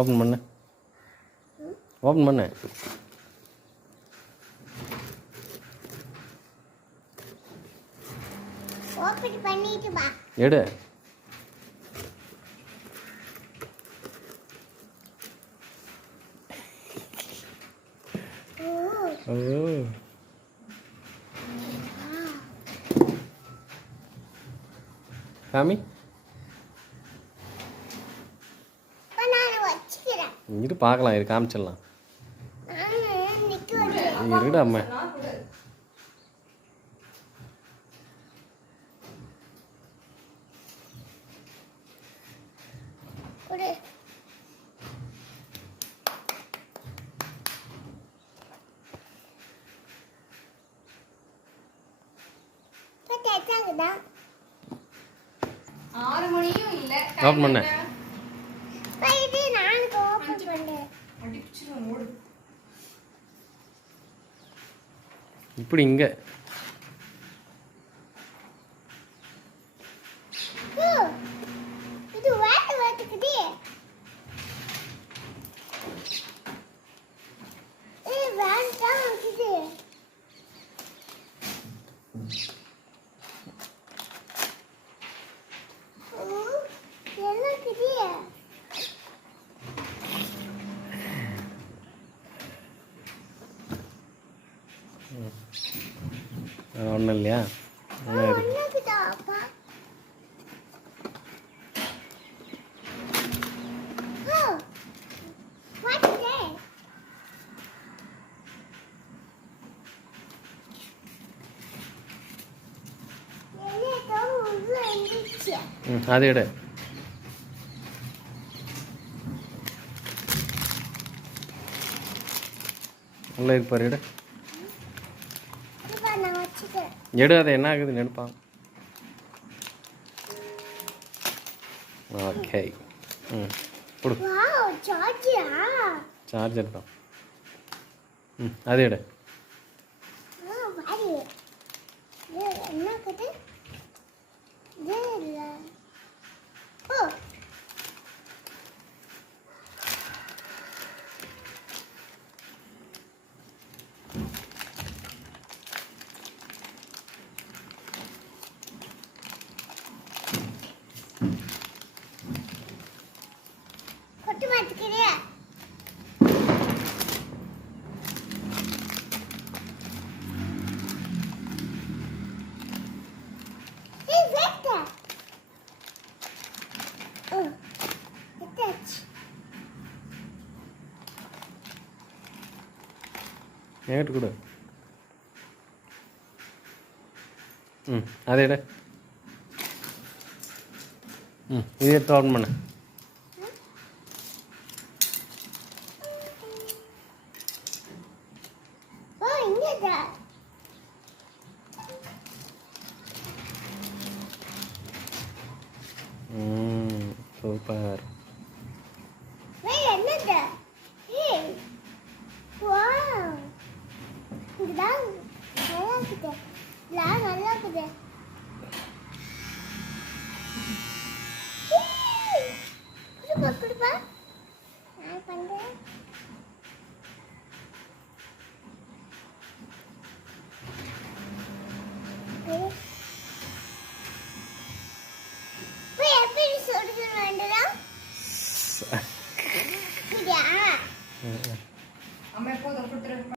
Open பண்ணு, open பண்ணு. Open பண்ணிட்டு வா. எடு. ஓ சாமி இங்கிட்டு பார்க்கலாம், இது காமிச்சிடலாம். இருடா அம்மா. ஓப்பன் பண்ண இப்படி இங்க ஒன்றும் இல்லையா? அது எடு. நல்லா இருப்பார், எடு எடு. அது என்ன ஆகுதுன்னு எடுப்பான். ஓகே. கொடு. சார்ஜர் தான். அது எடு. என்கிட்ட கொடு. அதை எடு. இது எடுத்து ஓப்பன் பண்ணு. சூப்பர். அம்மா எப்போதும்